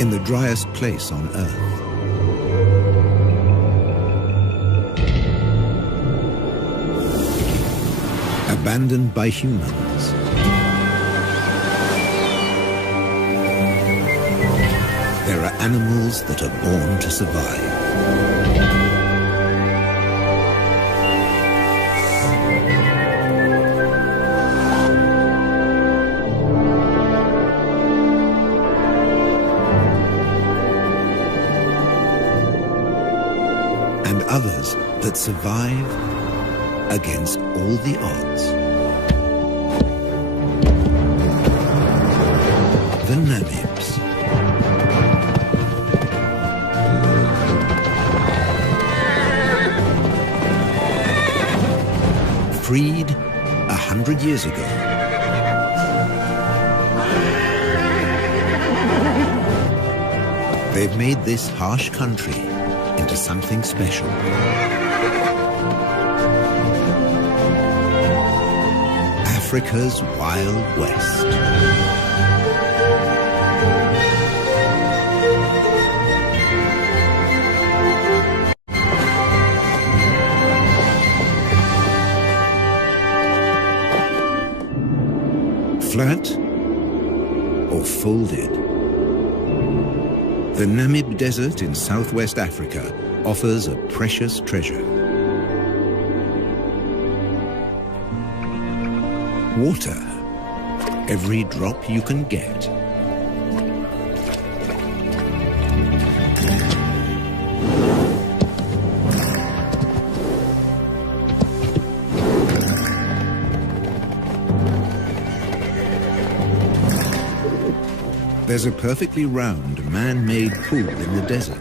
in the driest place on Earth. Abandoned by humans. There are animals that are born to survive. And others that survive against all the odds. The Namibs. Freed 100 years ago. They've made this harsh country into something special. Africa's Wild West. Flat or folded? The Namib Desert in southwest Africa offers a precious treasure. Water, every drop you can get. There's a perfectly round, man-made pool in the desert.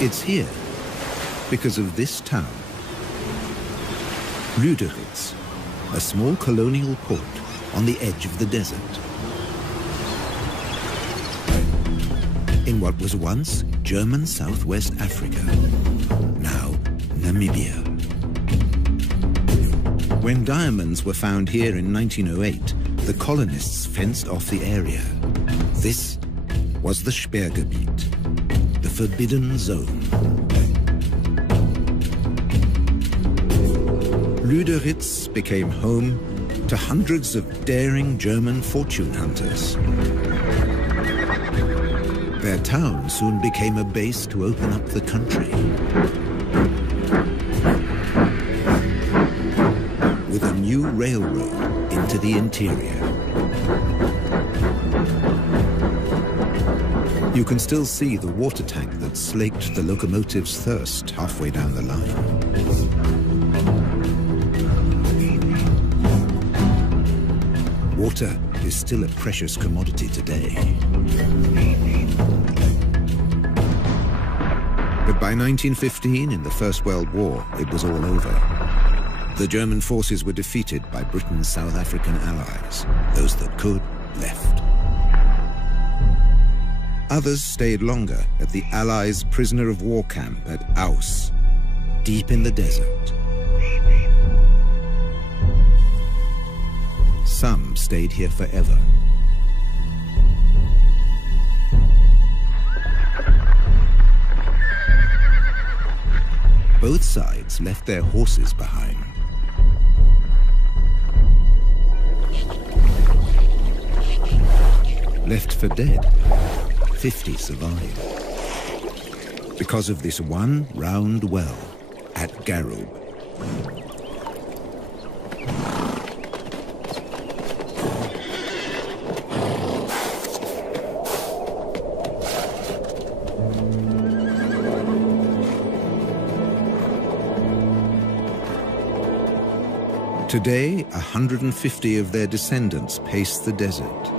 It's here because of this town. Lüderitz, a small colonial port on the edge of the desert. In what was once German Southwest Africa, now Namibia. When diamonds were found here in 1908, the colonists fenced off the area. This was the Sperrgebiet, the forbidden zone. Lüderitz became home to hundreds of daring German fortune hunters. Their town soon became a base to open up the country. With a new railroad into the interior. You can still see the water tank that slaked the locomotive's thirst halfway down the line. Water is still a precious commodity today. But by 1915, in the First World War, it was all over. The German forces were defeated by Britain's South African allies. Those that could, left. Others stayed longer at the Allies' prisoner of war camp at Aus, deep in the desert. Some stayed here forever. Both sides left their horses behind. Left for dead, 50 survived. Because of this one round well at Garub. Today, 150 of their descendants pace the desert,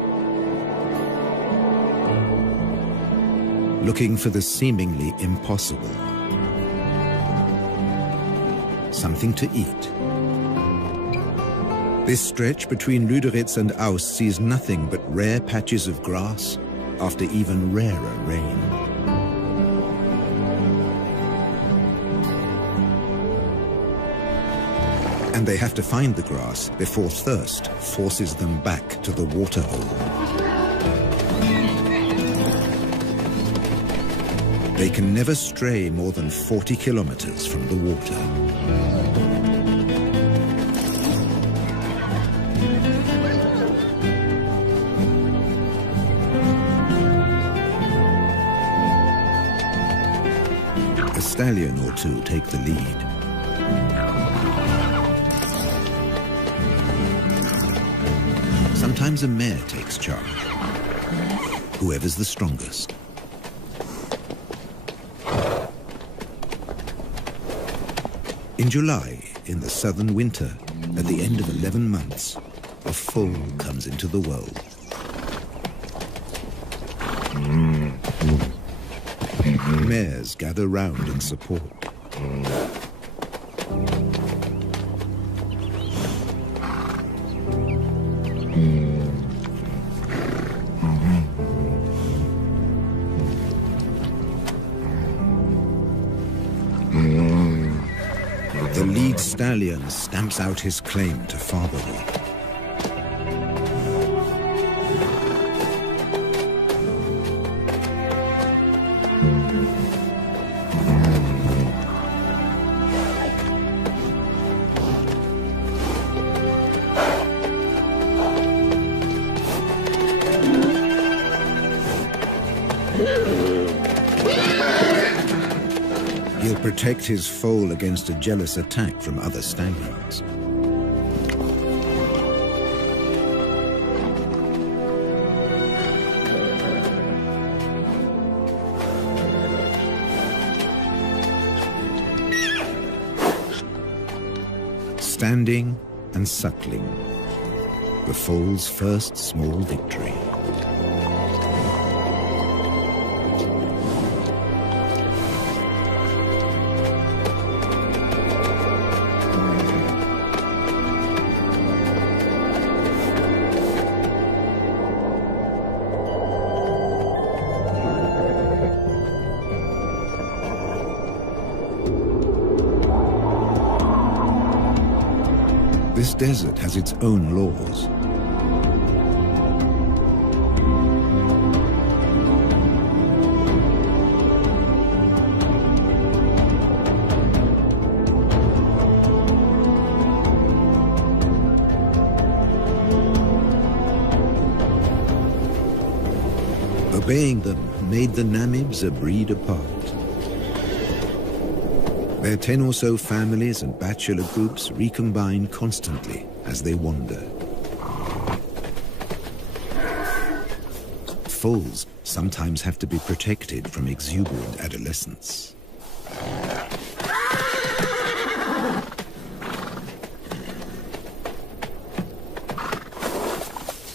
looking for the seemingly impossible. Something to eat. This stretch between Lüderitz and Aus sees nothing but rare patches of grass after even rarer rain. And they have to find the grass before thirst forces them back to the waterhole. They can never stray more than 40 kilometers from the water. A stallion or two take the lead. Sometimes a mare takes charge, whoever's the strongest. In July, in the southern winter, at the end of 11 months, a foal comes into the world. Mares gather round in support. The lead stallion stamps out his claim to fatherhood. He'll protect his foal against a jealous attack from other stallions. Standing and suckling, the foal's first small victory. This desert has its own laws. Obeying them made the Namibs a breed apart. Their 10 or so families and bachelor groups recombine constantly as they wander. Foals sometimes have to be protected from exuberant adolescents.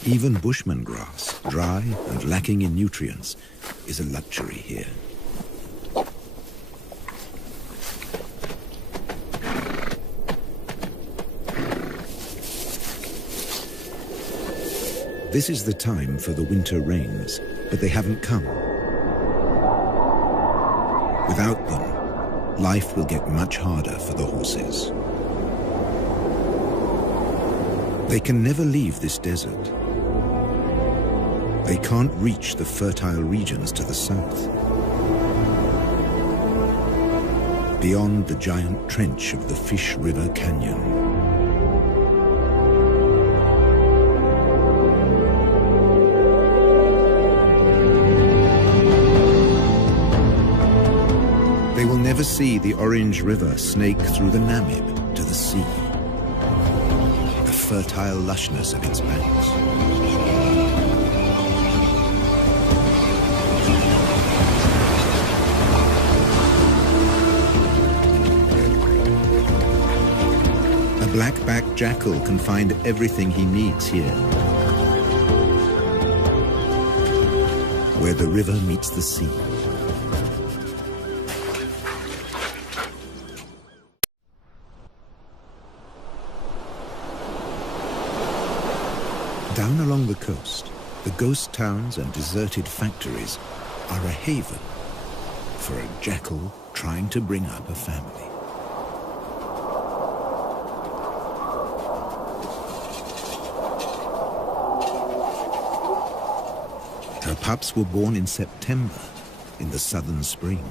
Even bushman grass, dry and lacking in nutrients, is a luxury here. This is the time for the winter rains, but they haven't come. Without them, life will get much harder for the horses. They can never leave this desert. They can't reach the fertile regions to the south. Beyond the giant trench of the Fish River Canyon. They will never see the Orange River snake through the Namib to the sea. The fertile lushness of its banks. A black-backed jackal can find everything he needs here, where the river meets the sea. Down along the coast, the ghost towns and deserted factories are a haven for a jackal trying to bring up a family. Her pups were born in September, in the southern spring.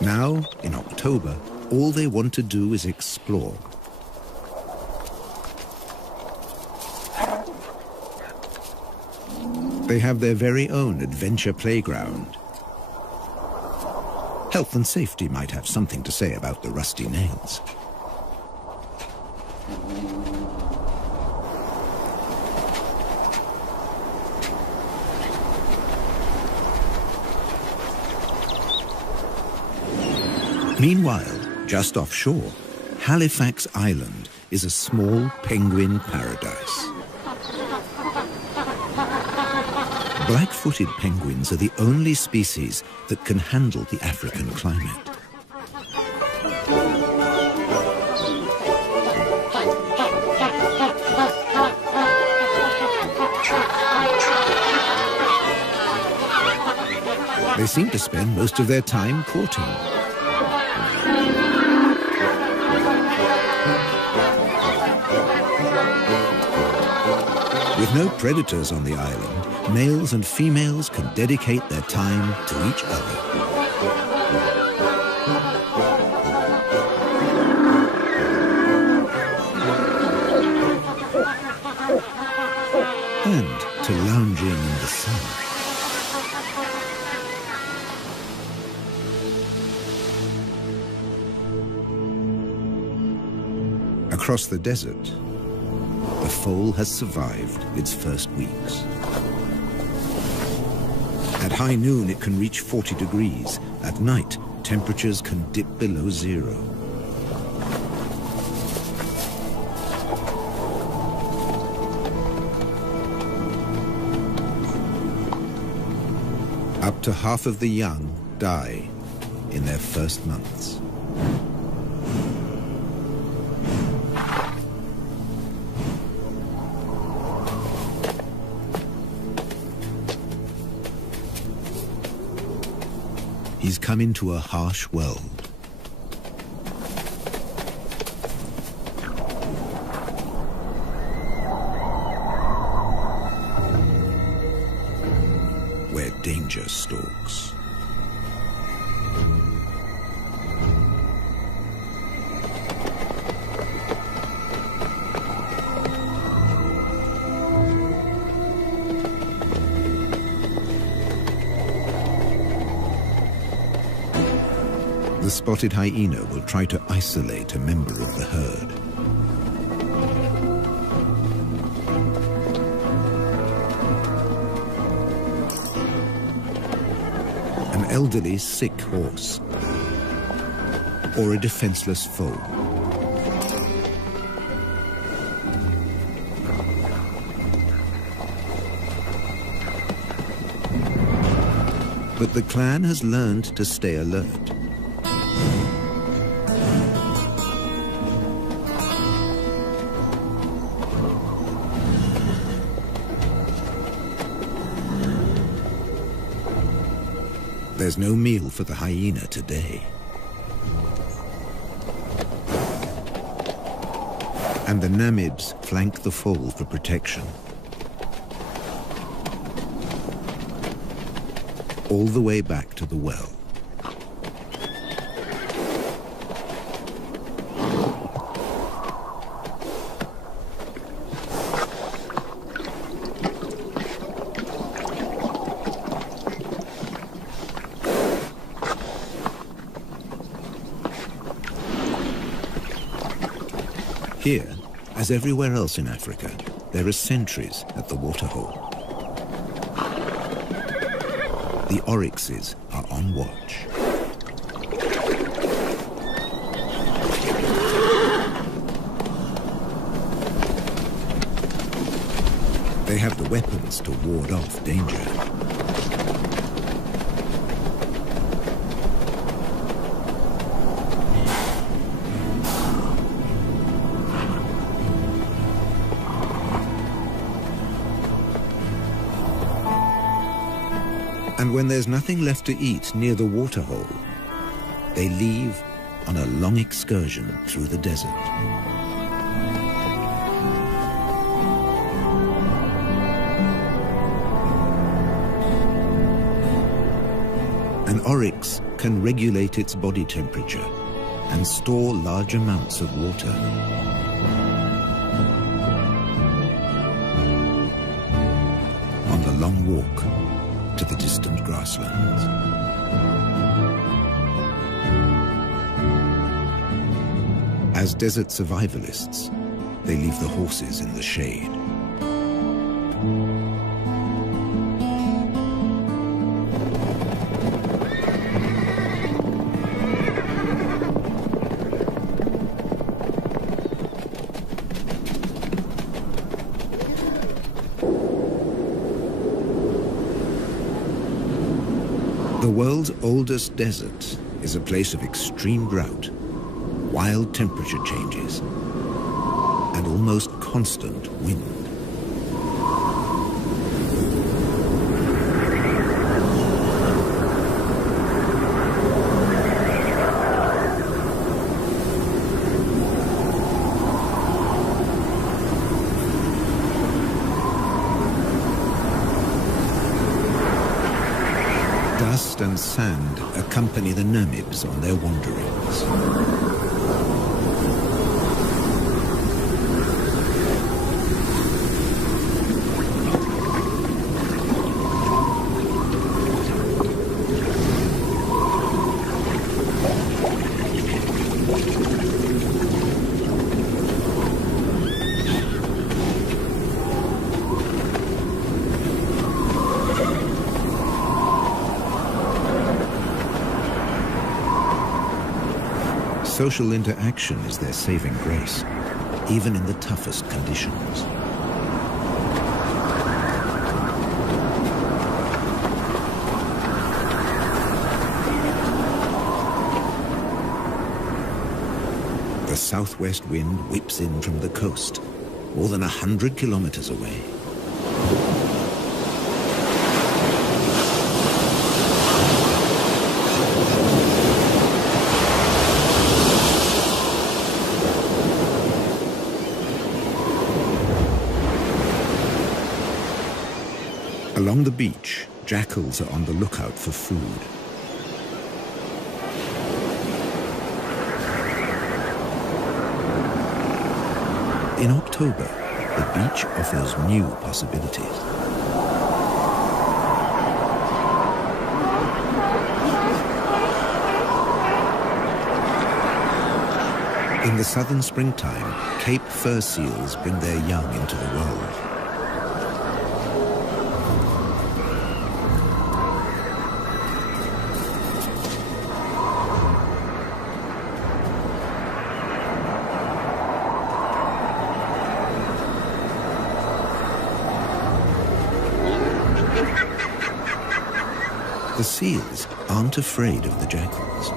Now, in October, all they want to do is explore. They have their very own adventure playground. Health and safety might have something to say about the rusty nails. Meanwhile, just offshore, Halifax Island is a small penguin paradise. Black-footed penguins are the only species that can handle the African climate. They seem to spend most of their time courting. With no predators on the island, males and females can dedicate their time to each other. And to lounging in the sun. Across the desert, the foal has survived its first weeks. At high noon, it can reach 40 degrees. At night, temperatures can dip below zero. Up to half of the young die in their first months. He's come into a harsh world. Where danger stalks. The spotted hyena will try to isolate a member of the herd. An elderly, sick horse, or a defenseless foal. But the clan has learned to stay alert. There's no meal for the hyena today. And the Namids flank the foal for protection. All the way back to the well. Here, as everywhere else in Africa, there are sentries at the waterhole. The oryxes are on watch. They have the weapons to ward off danger. And when there's nothing left to eat near the waterhole, they leave on a long excursion through the desert. An oryx can regulate its body temperature and store large amounts of water. On the long walk to the distant grasslands. As desert survivalists, they leave the horses in the shade. The world's oldest desert is a place of extreme drought, wild temperature changes, and almost constant wind. Dust and sand accompany the Namibs on their wanderings. Social interaction is their saving grace, even in the toughest conditions. The southwest wind whips in from the coast, more than 100 kilometers away. Along the beach, jackals are on the lookout for food. In October, the beach offers new possibilities. In the southern springtime, Cape fur seals bring their young into the world. The seals aren't afraid of the jackals.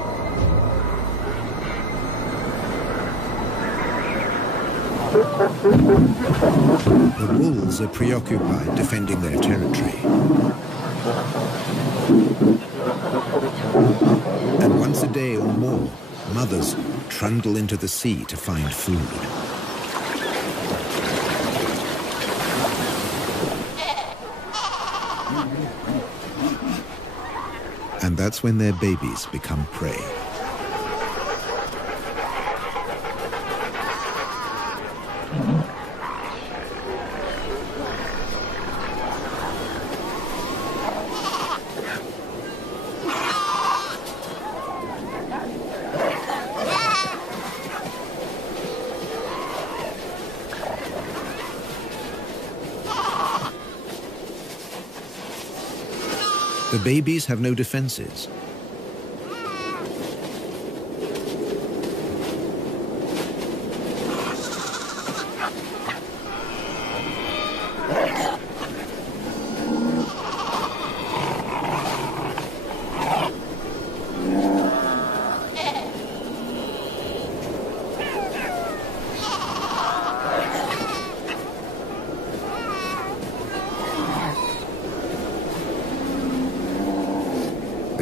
The wolves are preoccupied defending their territory. And once a day or more, mothers trundle into the sea to find food. And that's when their babies become prey. The babies have no defenses.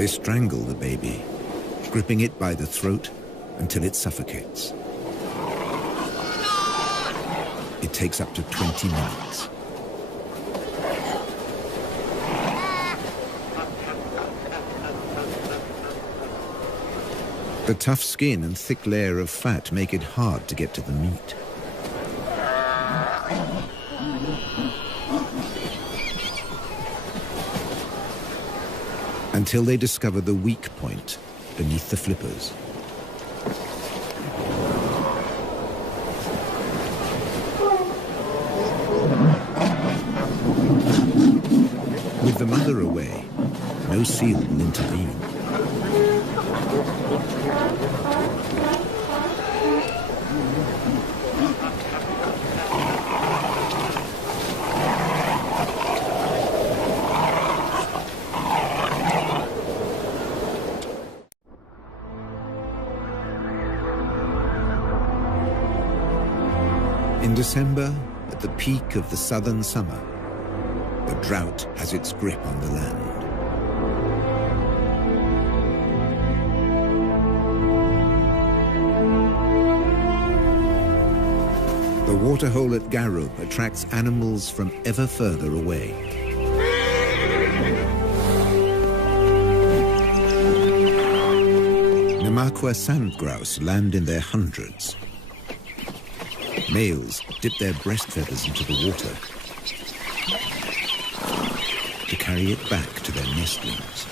They strangle the baby, gripping it by the throat until it suffocates. It takes up to 20 minutes. The tough skin and thick layer of fat make it hard to get to the meat. Until they discover the weak point beneath the flippers. With the mother away, no seal will intervene. In December, at the peak of the southern summer, the drought has its grip on the land. The waterhole at Garub attracts animals from ever further away. Namakwa sand grouse land in their hundreds. Males dip their breast feathers into the water to carry it back to their nestlings.